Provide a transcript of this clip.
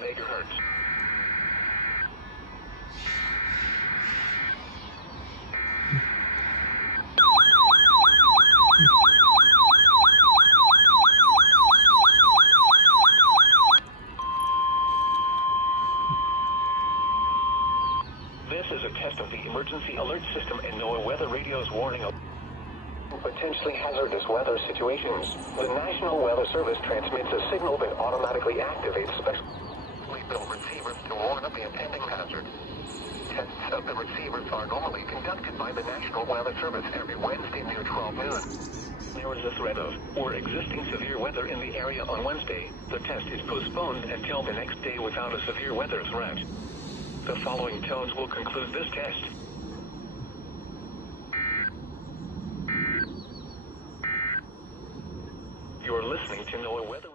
megahertz. This is a test of the emergency alert system and NOAA weather radio's warning of potentially hazardous weather situations. The National Weather Service transmits a signal that automatically activates specially built receivers to warn of the impending hazard. Tests of the receivers are normally conducted by the National Weather Service every Wednesday near 12 noon. There is a threat of or existing severe weather in the area on Wednesday. The test is postponed until the next day without a severe weather threat. The following tones will conclude this test. You're listening to NOAA Weather.